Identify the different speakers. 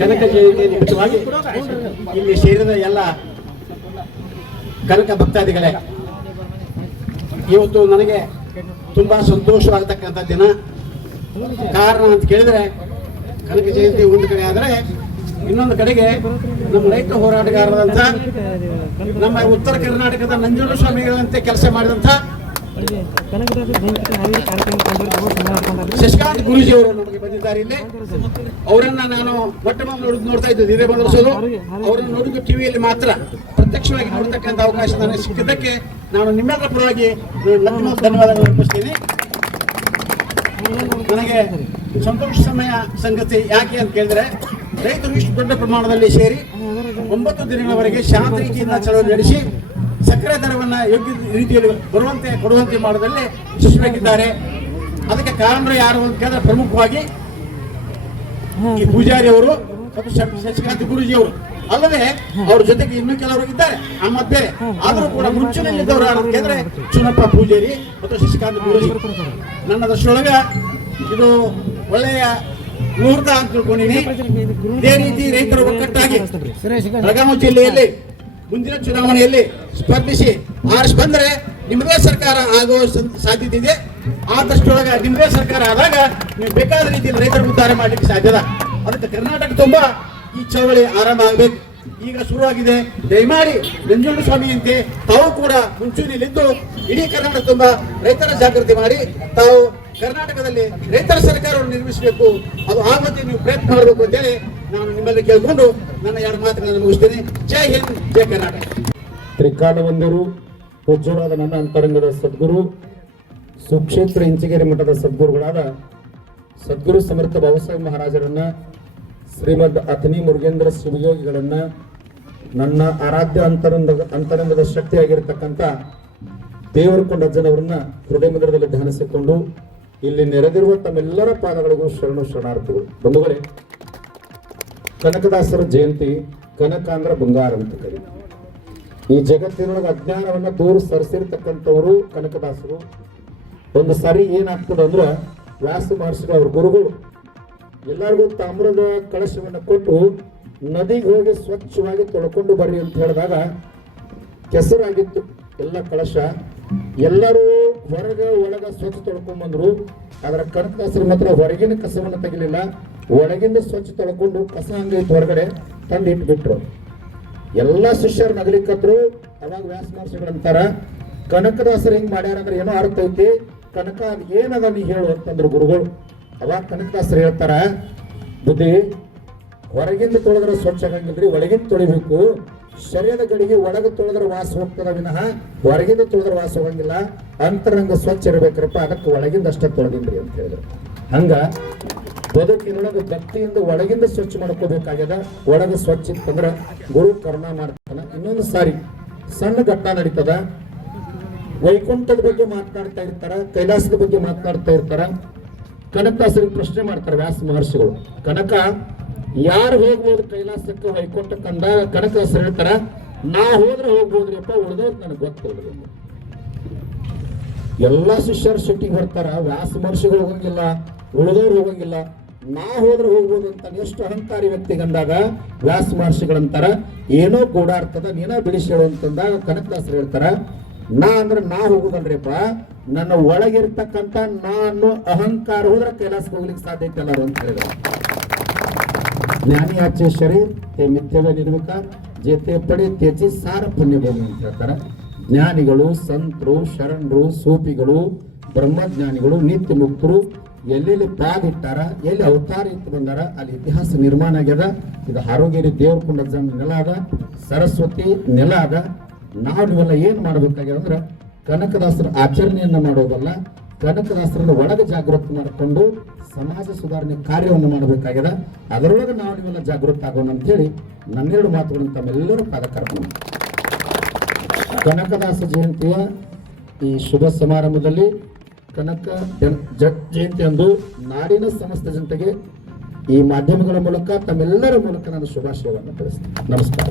Speaker 1: ಕನಕ ಜಯಂತಿ ಇಲ್ಲಿ ಸೇರಿದ ಎಲ್ಲ ಕನಕ ಭಕ್ತಾದಿಗಳೇ, ಇವತ್ತು ನನಗೆ ತುಂಬಾ ಸಂತೋಷವಾಗತಕ್ಕಂಥ ದಿನ. ಕಾರಣ ಅಂತ ಕೇಳಿದ್ರೆ ಕನಕ ಜಯಂತಿ ಒಂದು ಕಡೆ ಆದರೆ ಇನ್ನೊಂದು ಕಡೆಗೆ ನಮ್ಮ ರೈತ ಹೋರಾಟಗಾರರಂತ ನಮ್ಮ ಉತ್ತರ ಕರ್ನಾಟಕದ ನಂಜುಂಡ ಸ್ವಾಮಿಗಳಂತೆ ಕೆಲಸ ಮಾಡಿದಂಥ ಶಶಿಕಾಂತ್ ಗುರುಜಿ ಅವರು ನಮಗೆ ಬಂದಿದ್ದಾರೆ ಇಲ್ಲಿ. ಅವರನ್ನ ನಾನು ಮೊಟ್ಟ ಮೊದಲು ನೋಡ್- ನೋಡ್ತಾ ಇದ್ದೆ ಹಿರೇ ಬಂದರಸೋದು ಅವರನ್ನು ನೋಡಿದ್ದು ಟಿವಿಯಲ್ಲಿ ಮಾತ್ರ. ಪ್ರತ್ಯಕ್ಷವಾಗಿ ನೋಡ್ತಕ್ಕಂಥ ಅವಕಾಶ ನನಗೆ ಸಿಕ್ಕಿದ್ದಕ್ಕೆ ನಾನು ನಿಮ್ಮೆಲ್ಲರ ಪರವಾಗಿ ಧನ್ಯವಾದಗಳು ಅರ್ಪಿಸ್ತೀನಿ. ನನಗೆ ಸಂತೋಷ ಸಮಯ ಸಂಗತಿ ಯಾಕೆ ಅಂತ ಕೇಳಿದ್ರೆ, ರೈತರು ಇಷ್ಟು ದೊಡ್ಡ ಪ್ರಮಾಣದಲ್ಲಿ ಸೇರಿ ಒಂಬತ್ತು ದಿನಗಳವರೆಗೆ ಶಾಂತ ರೀತಿಯಿಂದ ಚಳವಳಿ ನಡೆಸಿ ಸಕ್ಕರೆ ದರವನ್ನು ಯೋಗ್ಯ ರೀತಿಯಲ್ಲಿ ಬರುವಂತೆ, ಕೊಡುವಂತೆ ಮಾಡೋದಲ್ಲಿ ಯಶಸ್ವಿಯಾಗಿದ್ದಾರೆ. ಅದಕ್ಕೆ ಕಾರಣರು ಯಾರು ಅಂತ ಕೇಳಿದ್ರೆ ಪ್ರಮುಖವಾಗಿ ಈ ಪೂಜಾರಿ ಅವರು ಮತ್ತು ಶಶಿಕಾಂತ್ ಗುರೂಜಿ ಅವರು ಅಲ್ಲದೆ ಅವ್ರ ಜೊತೆಗೆ ಇನ್ನೂ ಕೆಲವರು ಇದ್ದಾರೆ. ಆ ಮಧ್ಯೆ ಆದರೂ ಕೂಡ ಮುಂಚಿನಲ್ಲಿದ್ದವರು ಯಾರು ಕೇಳಿದ್ರೆ ಚುನಪ್ಪ ಪೂಜಾರಿ ಮತ್ತು ಶಶಿಕಾಂತ್ ಗುರುಜಿ. ನನ್ನ ದೃಷ್ಟಿಯೊಳಗ ಇದು ಒಳ್ಳೆಯ ಮುಹೂರ್ತ ಅಂತ ತಿಳ್ಕೊಂಡಿನಿ. ಇದೇ ರೀತಿ ರೈತರು ಒಕ್ಕಟ್ಟಾಗಿ. ಬೆಳಗಾವಿ ಜಿಲ್ಲೆಯಲ್ಲಿ ಮುಂದಿನ ಚುನಾವಣೆಯಲ್ಲಿ ಸ್ಪರ್ಧಿಸಿ ಆರಿಸಿ ಬಂದ್ರೆ ನಿಮ್ಮದೇ ಸರ್ಕಾರ ಆಗುವ ಸಾಧ್ಯತೆ ಇದೆ. ಆದಷ್ಟೊಳಗ ನಿಮ್ಮದೇ ಸರ್ಕಾರ ಆದಾಗ ನೀವು ಬೇಕಾದ ರೀತಿಯಲ್ಲಿ ರೈತರ ಉದ್ಧಾರ ಮಾಡ್ಲಿಕ್ಕೆ ಸಾಧ್ಯದ ಅದಕ್ಕೆ ಕರ್ನಾಟಕ ತುಂಬಾ ಈ ಚಳವಳಿ ಆರಂಭ ಆಗಬೇಕು. ಈಗ ಶುರುವಾಗಿದೆ. ದಯಮಾಡಿ ನಂಜುಂಡ ಸ್ವಾಮಿಯಂತೆ ತಾವು ಕೂಡ ಮುಂಚೂಣಿಯಲ್ಲಿದ್ದು ಇಡೀ ಕರ್ನಾಟಕ ತುಂಬಾ ರೈತರ ಜಾಗೃತಿ ಮಾಡಿ, ತಾವು ಕರ್ನಾಟಕದಲ್ಲಿ ರೈತರ ಸರ್ಕಾರವನ್ನು ನಿರ್ಮಿಸಬೇಕು. ಅದು ಆಗುತ್ತೆ ನೀವು ಪ್ರಯತ್ನ ಮಾಡಬೇಕು ಅಂತೇಳಿ ನಾನು ನಿಮ್ಮಲ್ಲಿ ಕೇಳಿಕೊಂಡು ನನ್ನ ಎರಡು ಮಾತುಗಳನ್ನು ಮುಗಿಸ್ತೇನೆ. ಜೈ ಹಿಂದ್, ಜೈ ಕರ್ನಾಟಕ.
Speaker 2: ತ್ರಿಕಾಲವಂದರು ಪೂಜ್ಯರಾದ ನನ್ನ ಅಂತರಂಗದ ಸದ್ಗುರು, ಸುಕ್ಷೇತ್ರ ಇಂಚಿಗೆರೆ ಮಠದ ಸದ್ಗುರುಗಳಾದ ಸದ್ಗುರು ಸಮರ್ಥ ಬಾಬಾಸಾಹೇಬ್ ಮಹಾರಾಜರನ್ನ, ಶ್ರೀಮದ್ ಅಥನಿ ಮುರುಗೇಂದ್ರ ಶಿವಯೋಗಿಗಳನ್ನ ನನ್ನ ಆರಾಧ್ಯ ಅಂತರಂಗ ಅಂತರಂಗದ ಶಕ್ತಿಯಾಗಿರ್ತಕ್ಕಂಥ ದೇವರಕೊಂಡಜ್ಜನವರನ್ನ ಹೃದಯ ಮಂದಿರದಲ್ಲಿ ಧ್ಯಾನಿಸಿಕೊಂಡು, ಇಲ್ಲಿ ನೆರೆದಿರುವ ತಮ್ಮೆಲ್ಲರ ಪಾದಗಳಿಗೂ ಶರಣು ಶರಣಾರ್ಥಿಗಳು. ಬಂಧುಗಳೇ ಕನಕದಾಸರ ಜಯಂತಿ ಕನಕ ಅಂದ್ರ ಬಂಗಾರ ಅಂತ ಕರೀತಾರೆ ಈ ಜಗತ್ತಿನೊಳಗೆ ಅಜ್ಞಾನವನ್ನು ದೂರ ಸರಿಸಿರ್ತಕ್ಕಂಥವರು ಕನಕದಾಸರು. ಒಂದು ಸಾರಿ ಏನಾಗ್ತದ ಅಂದ್ರೆ ವ್ಯಾಸ ಮಹರ್ಷಿ ಅವ್ರ ಗುರುಗಳು ಎಲ್ಲರಿಗೂ ತಾಮ್ರದ ಕಳಶವನ್ನು ಕೊಟ್ಟು ನದಿಗೆ ಹೋಗಿ ಸ್ವಚ್ಛವಾಗಿ ತೊಳ್ಕೊಂಡು ಬರ್ರಿ ಅಂತ ಹೇಳಿದಾಗ ಕೆಸರಾಗಿತ್ತು ಎಲ್ಲ ಕಳಶ. ಎಲ್ಲರೂ ಹೊರಗ ಒಳಗೆ ಸ್ವಚ್ಛ ತೊಳ್ಕೊಂಡ್ಬಂದರು ಅದರ ಕನಕದಾಸರು ಮಾತ್ರ ಹೊರಗಿನ ಕಸವನ್ನ ತೆಗಿಲಿಲ್ಲ. ಒಳಗಿಂದ ಸ್ವಚ್ಛ ತೊಳ್ಕೊಂಡು ಕಸ ಹಂಗೈತೆ ಹೊರಗಡೆ ತಂದು ಇಟ್ಬಿಟ್ರು ಎಲ್ಲ ಶಿಷ್ಯರು ನಗಲಿಕ್ಕತ್ರು ಅವಾಗ ವ್ಯಾಸ ಮಹರ್ಷಿಗಳಂತಾರ ಕನಕದಾಸರು ಹಿಂಗೆ ಮಾಡ್ಯಾರ ಅಂದ್ರೆ ಏನೋ ಅರ್ಥ ಐತಿ, ಕನಕ ಅದು ಏನದ ನೀ ಹೇಳು ಅಂತಂದ್ರು ಗುರುಗಳು. ಅವಾಗ ಕನಕದಾಸರು ಹೇಳ್ತಾರ, ಬುದ್ಧಿ, ಹೊರಗಿಂದ ತೊಳೆದ್ರೆ ಸ್ವಚ್ಛ ಆಗಂಗಿಲ್ರಿ, ಒಳಗಿಂದ ತೊಳಿಬೇಕು. ಶರೀರದ ಗಡಿಗೆ ಒಳಗೆ ತೊಳೆದ್ರೆ ವಾಸ ಹೋಗ್ತದ ವಿನಃ ಹೊರಗಿಂದ ತೊಳೆದ್ರೆ ವಾಸ ಹೋಗಂಗಿಲ್ಲ, ಅಂತರಂಗ ಸ್ವಚ್ಛ ಇರ್ಬೇಕ್ರಪ್ಪ, ಅದಕ್ಕೆ ಒಳಗಿಂದ ಅಷ್ಟೇ ತೊಳೆದಿನ್ರಿ ಅಂತ ಹೇಳಿದ್ರು. ಹಂಗ ಬದುಕಿನೊಳಗೆ ಭಕ್ತಿಯಿಂದ ಒಳಗಿಂದ ಸ್ವಚ್ಛ ಮಾಡ್ಕೋಬೇಕಾಗ್ಯದ, ಒಳಗೆ ಸ್ವಚ್ಛ ಇತ್ತಂದ್ರೆ ಗುರು ಕರ್ಮ ಮಾಡ್ತಾನ. ಇನ್ನೊಂದು ಸಾರಿ ಸಣ್ಣ ಘಟ್ಟ ನಡೀತದ. ವೈಕುಂಠದ ಬಗ್ಗೆ ಮಾತನಾಡ್ತಾ ಇರ್ತಾರ, ಕೈಲಾಸದ ಬಗ್ಗೆ ಮಾತನಾಡ್ತಾ ಇರ್ತಾರ. ಕನಕದಾಸರಿಗೆ ಪ್ರಶ್ನೆ ಮಾಡ್ತಾರೆ ವ್ಯಾಸ ಮಹರ್ಷಿಗಳು. ಕನಕ, ಯಾರು ಹೋಗ್ಬೋದು ಕೈಲಾಸಕ್ಕೆ? ವೈಕುಂಠಕ್ಕೆ ಅಂದಾಗ ಕನಕದಾಸರು ಹೇಳ್ತಾರ, ನಾ ಹೋದ್ರೆ ಹೋಗ್ಬೋದ್ರಿಪ್ಪ ಉಳಿದವ್ರು ನನಗೆ ಗೊತ್ತಿಲ್ಲ ಎಲ್ಲ ಶಿಷ್ಯರು ಶೆಟ್ಟಿಗೆ ಬರ್ತಾರ, ವ್ಯಾಸ ಮಹರ್ಷಿಗಳು ಹೋಗಂಗಿಲ್ಲ ಉಳಿದವ್ರು ಹೋಗಂಗಿಲ್ಲ. ನಾ ಹೋದ್ರೆ ಹೋಗ್ಬೋದು ಅಂತ ಎಷ್ಟು ಅಹಂಕಾರಿ ವ್ಯಕ್ತಿ ಕಂಡಾಗ ವ್ಯಾಸ ಮಹರ್ಷಿಗಳಂತಾರ ಏನೋ ಗೋಡಾಡ್ತದ ನೀನ ಬಿಡಿಸೇಳು ಅಂತಂದಾಗ ಕನಕದಾಸರು ಹೇಳ್ತಾರ, ನಾ ಅಂದ್ರೆ ನಾ ಹೋಗುದಲ್ರಿಪ್ಪ, ನನ್ನ ಒಳಗಿರ್ತಕ್ಕಂಥ ನಾನು ಅಹಂಕಾರ ಹೋದ್ರೆ ಕೈಲಾಸ ಹೋಗ್ಲಿಕ್ಕೆ ಸಾಧ್ಯ ಎಲ್ಲರೂ ಅಂತ ಹೇಳಿದ್ರು. ಜ್ಞಾನಿ ಆಚೆ ತೇ ಮಿಥ್ಯವೇ ನಿರ್ಮಿತ ಜೇತೆ ಪಡೆ ತೇಜಿ ಸಾರ ಪುಣ್ಯಭೂಮಿ ಅಂತ ಹೇಳ್ತಾರೆ. ಜ್ಞಾನಿಗಳು, ಸಂತರು, ಶರಣರು, ಸೂಪಿಗಳು, ಬ್ರಹ್ಮಜ್ಞಾನಿಗಳು ನಿತ್ಯ ಮುಕ್ತರು ಎಲ್ಲೆಲ್ಲಿ ಪಾದಿಟ್ಟಾರ ಎಲ್ಲಿ ಅವತಾರ ಇತ್ತು ಬಂದಾರ, ಅಲ್ಲಿ ಇತಿಹಾಸ ನಿರ್ಮಾಣ ಆಗ್ಯದ. ಇದು ಹಾರೋಗೇರಿ ದೇವರಕೊಂಡ ಜನ ನೆಲ ಅದ, ಸರಸ್ವತಿ ನೆಲ ಅದ. ನಾವು ಇವೆಲ್ಲ ಏನು ಮಾಡಬೇಕಾಗ್ಯದ ಅಂದ್ರೆ, ಕನಕದಾಸರ ಆಚರಣೆಯನ್ನು ಮಾಡೋದಲ್ಲ, ಕನಕದಾಸರನ್ನ ಒಳಗ ಜಾಗೃತಿ ಮಾಡಿಕೊಂಡು ಸಮಾಜ ಸುಧಾರಣೆ ಕಾರ್ಯವನ್ನು ಮಾಡಬೇಕಾಗ್ಯದ. ಅದರೊಳಗೆ ನಾವು ನೀವೆಲ್ಲ ಜಾಗೃತ ಆಗೋಣ ಅಂತ ಹೇಳಿ ನನ್ನೆರಡು ಮಾತುಗಳನ್ನು ತಮ್ಮೆಲ್ಲರೂ ಪಾದ ಕರ್ಕೊಂಡು ಕನಕದಾಸ ಜಯಂತಿಯ ಈ ಶುಭ ಸಮಾರಂಭದಲ್ಲಿ ಕನಕ ಜಟ್ ಜಯಂತಿ ಅಂದು ನಾಡಿನ ಸಮಸ್ತ ಜನತೆಗೆ ಈ ಮಾಧ್ಯಮಗಳ ಮೂಲಕ ತಮ್ಮೆಲ್ಲರ ಮೂಲಕ ನಾನು ಶುಭಾಶಯವನ್ನು ತಿಳಿಸ್ತೇನೆ. ನಮಸ್ಕಾರ.